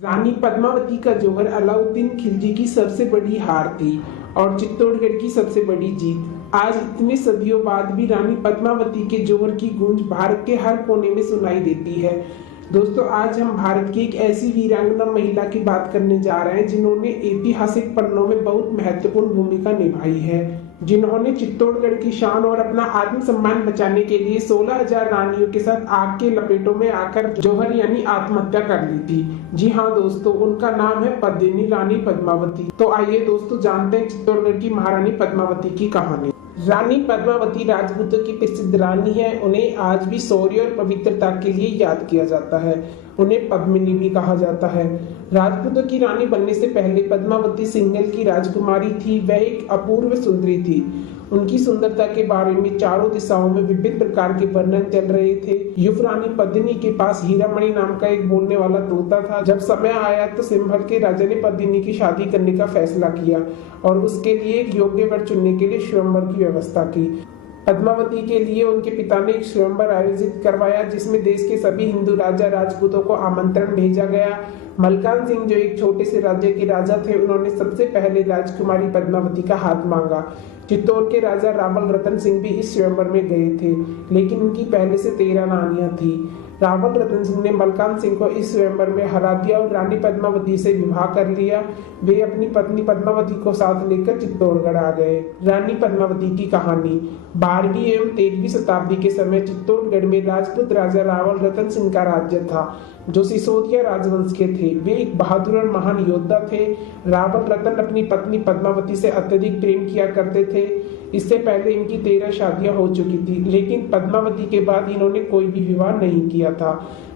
रानी पद्मावती का जौहर अलाउद्दीन खिलजी की सबसे बड़ी हार थी और चित्तौड़गढ़ की सबसे बड़ी जीत। आज इतने सदियों बाद भी रानी पद्मावती के जौहर की गूंज भारत के हर कोने में सुनाई देती है। दोस्तों, आज हम भारत की एक ऐसी वीरांगना महिला की बात करने जा रहे हैं जिन्होंने ऐतिहासिक पन्नों में बहुत महत्वपूर्ण भूमिका निभाई है, जिन्होंने चित्तौड़गढ़ की शान और अपना आत्मसम्मान बचाने के लिए 16,000 रानियों के साथ आग के लपेटों में आकर जौहर यानी आत्महत्या कर ली थी। जी हाँ दोस्तों, उनका नाम है पद्मिनी रानी पद्मावती। तो आइए दोस्तों जानते हैं चित्तौड़गढ़ की महारानी पद्मावती की कहानी। रानी पद्मावती राजपूतों की प्रसिद्ध रानी है। उन्हें आज भी शौर्य और पवित्रता के लिए याद किया जाता है। उन्हें पद्मिनी भी कहा जाता है। राजपूतों की रानी बनने से पहले पद्मावती सिंघल की राजकुमारी थी। वह एक अपूर्व सुंदरी थी। उनकी सुंदरता के बारे में चारों दिशाओं में विभिन्न प्रकार के वर्णन चल रहे थे। युवरानी पद्मिनी के पास हीरामणि नाम का एक बोलने वाला तोता था। जब समय आया तो सिंहल के राजा ने पद्मिनी की शादी करने का फैसला किया और उसके लिए एक योग्य वर चुनने के लिए स्वयंवर की व्यवस्था की। पद्मावती के लिए उनके पिता ने एक स्वयंवर आयोजित करवाया जिसमें देश के सभी हिंदू राजा राजपूतों को आमंत्रण भेजा गया। मलकान सिंह जो एक छोटे से राज्य के राजा थे, उन्होंने सबसे पहले राजकुमारी पद्मावती का हाथ मांगा। चित्तौड़ के राजा रावल रतन सिंह भी इस स्वयंवर में गए थे, लेकिन उनकी पहले से 13 रानियां थी। रावल रतन सिंह ने मलकान सिंह को इस स्वयंवर में हरा दिया और रानी पद्मावती से विवाह कर लिया। वे अपनी पत्नी पद्मावती को साथ लेकर चित्तौड़गढ़ आ गए। रानी पद्मावती की कहानी। 12वीं एवं 13वीं शताब्दी के समय चित्तौड़गढ़ में राजपूत राजा रावल रतन सिंह का राज्य था, जो सिसोदिया राजवंश के थे। वे एक बहादुर और महान योद्धा थे। रावल रतन अपनी पत्नी पद्मावती से अत्यधिक प्रेम किया करते थे। इससे पहले इनकी 13 शादियां हो चुकी थी, लेकिन पद्मावती के बाद इन्होंने कोई भी विवाह नहीं किया था।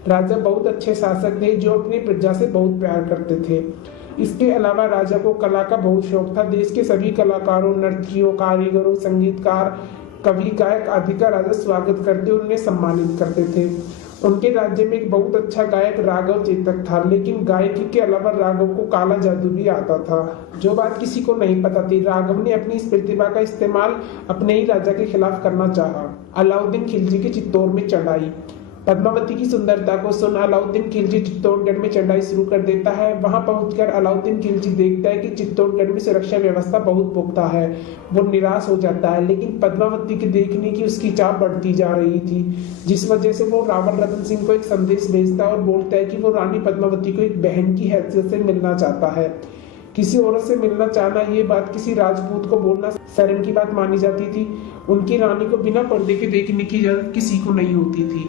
राजा बहुत अच्छे शासक थे जो अपनी प्रजा से बहुत प्यार करते थे। इसके अलावा राजा को कला का बहुत शौक था। देश के सभी कलाकारों, नर्तकियों, कारीगरों, संगीतकार, कवि, गायक आदि का राजा स्वागत करते और उन्हें सम्मानित करते थे। उनके राज्य में एक बहुत अच्छा गायक राघव चेतक था, लेकिन गायकी के अलावा राघव को काला जादू भी आता था। जो बात किसी को नहीं पता थी, राघव ने अपनी इस प्रतिभा का इस्तेमाल अपने ही राजा के खिलाफ करना चाहा। अलाउद्दीन खिलजी की चित्तौड़ में चढ़ाई। पद्मावती की सुंदरता को सुन अलाउद्दीन खिलजी चित्तौड़गढ़ में चढ़ाई शुरू कर देता है। वहां पहुंचकर अलाउद्दीन खिलजी देखता है कि चित्तौड़गढ़ में सुरक्षा व्यवस्था बहुत पुख्ता है। वो निराश हो जाता है, लेकिन पद्मावती के देखने की उसकी चाह बढ़ती जा रही थी, जिस वजह से वो रावल रतन सिंह को एक संदेश भेजता है और बोलता है कि वो रानी पद्मावती को एक बहन की हैसियत से मिलना चाहता है। किसी औरत से मिलना चाहना, ये बात किसी राजपूत को बोलना शर्म की बात मानी जाती थी। उनकी रानी को बिना पर्दे के देखने की इजाजत किसी को नहीं होती थी।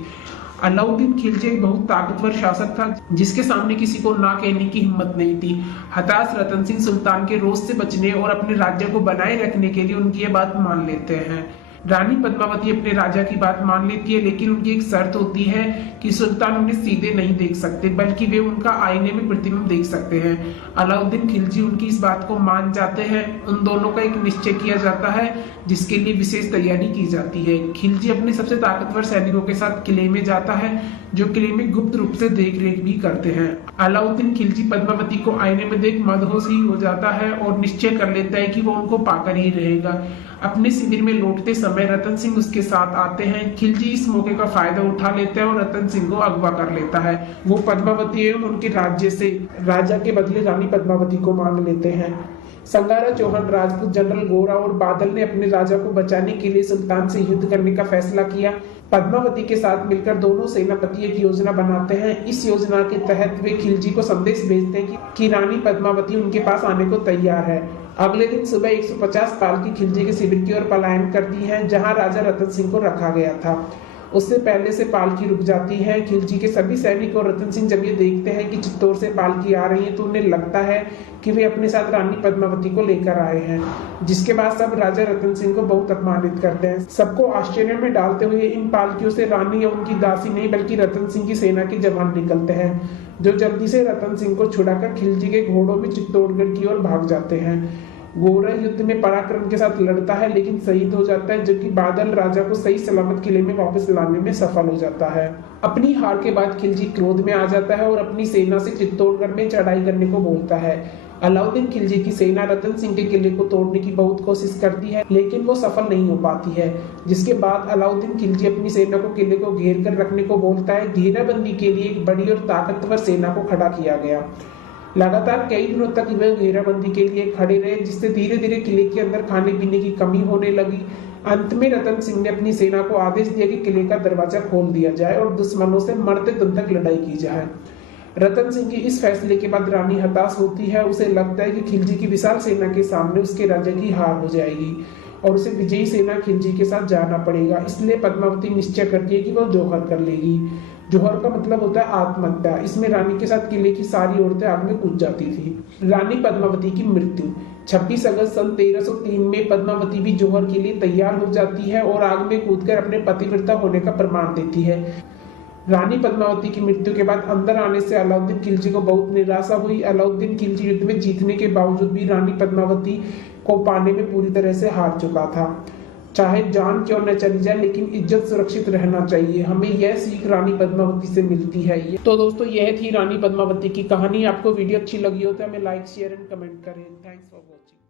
अलाउद्दीन खिलजी एक बहुत ताकतवर शासक था, जिसके सामने किसी को ना कहने की हिम्मत नहीं थी। हताश रतन सिंह सुल्तान के रोष से बचने और अपने राज्य को बनाए रखने के लिए उनकी ये बात मान लेते हैं। रानी पद्मावती अपने राजा की बात मान लेती है, लेकिन उनकी एक शर्त होती है कि सुल्तान उन्हें सीधे नहीं देख सकते, बल्कि वे उनका आईने में प्रतिबिंब देख सकते हैं। अलाउद्दीन खिलजी उनकी इस बात को मान जाते हैं। उन दोनों का एक निश्चय किया जाता है, जिसके लिए विशेष तैयारी की जाती है। खिलजी अपने सबसे ताकतवर सैनिकों के साथ किले में जाता है, जो किले में गुप्त रूप से देख रेख भी करते हैं। अलाउद्दीन खिलजी पद्मावती को आईने में देख मदहोश ही हो जाता है और निश्चय कर लेता है कि वो उनको पाकर ही रहेगा। अपने शिविर में लौटते समय रतन सिंह उसके साथ आते हैं। खिलजी इस मौके का फायदा उठा लेता है और रतन सिंह को अगवा कर लेता है। वो पद्मावती एवं उनके राज्य से राजा के बदले रानी पद्मावती को मांग लेते हैं। संगारा चौहान, राजपूत जनरल गोरा और बादल ने अपने राजा को बचाने के लिए सुल्तान से युद्ध करने का फैसला किया। पद्मावती के साथ मिलकर दोनों सेनापति एक योजना बनाते हैं। इस योजना के तहत वे खिलजी को संदेश भेजते हैं कि रानी पद्मावती उनके पास आने को तैयार है। अगले दिन सुबह 150 पालकी खिलजी के शिविर की ओर पलायन करती है, जहां राजा रतन सिंह को रखा गया था। उससे पहले से पालकी रुक जाती है। खिलजी के सभी सैनिक और रतन सिंह जब ये देखते हैं कि चित्तौड़ से पालकी आ रही है, तो उन्हें लगता है कि वे अपने साथ रानी पद्मावती को लेकर आए हैं, जिसके बाद सब राजा रतन सिंह को बहुत अपमानित करते हैं। सबको आश्चर्य में डालते हुए इन पालकियों से रानी या उनकी दासी नहीं, बल्कि रतन सिंह की सेना के जवान निकलते हैं, जो जल्दी से रतन सिंह को छुड़ाकर खिलजी के घोड़ों में चित्तौड़गढ़ की ओर भाग जाते हैं। गोरा युद्ध में पराक्रम के साथ लड़ता है, लेकिन शहीद हो जाता है, जबकि बादल राजा को सही सलामत किले में वापस लाने में सफल हो जाता है। अपनी हार के बाद खिलजी क्रोध में आ जाता है और अपनी सेना से चित्तौड़गढ़ में चढ़ाई करने को बोलता है। अलाउद्दीन खिलजी की सेना रतन सिंह के किले को तोड़ने की बहुत कोशिश करती है, लेकिन वो सफल नहीं हो पाती है। जिसके बाद अलाउद्दीन खिलजी अपनी सेना को किले को घेर कर रखने को बोलता है। घेराबंदी के लिए एक बड़ी और ताकतवर सेना को खड़ा किया गया। लगातार कई दिनों तक वे घेराबंदी के लिए खड़े रहे, जिससे धीरे धीरे किले के अंदर खाने पीने की कमी होने लगी। अंत में रतन सिंह ने अपनी सेना को आदेश दिया कि किले का दरवाजा खोल दिया जाए और दुश्मनों से मरते दम तक लड़ाई की जाए। रतन सिंह की इस फैसले के बाद रानी हताश होती है। उसे लगता है कि खिलजी की विशाल सेना के सामने उसके राजा की हार हो जाएगी और उसे विजयी सेना खिलजी के साथ जाना पड़ेगा। इसलिए पद्मावती निश्चय करती है कि वह जौहर कर लेगी। जौहर का मतलब होता है आत्महत्या। इसमें रानी के साथ किले की सारी औरतें आग में कूद जाती थी। रानी पद्मावती की मृत्यु 26 अगस्त सन 1303 में पद्मावती भी जौहर के लिए तैयार हो जाती है और आग में कूदकर अपने पतिव्रता होने का प्रमाण देती है। रानी पद्मावती की मृत्यु के बाद अंदर आने से अलाउद्दीन खिलजी को बहुत निराशा हुई। अलाउद्दीन खिलजी युद्ध में जीतने के बावजूद भी रानी पद्मावती को पाने में पूरी तरह से हार चुका था। चाहे जान क्यों न चली जाए, लेकिन इज्जत सुरक्षित रहना चाहिए। हमें यह सीख रानी पद्मावती से मिलती है। तो दोस्तों, यह थी रानी पद्मावती की कहानी। आपको वीडियो अच्छी लगी हो तो हमें लाइक, शेयर एंड कमेंट करें। Thanks for watching.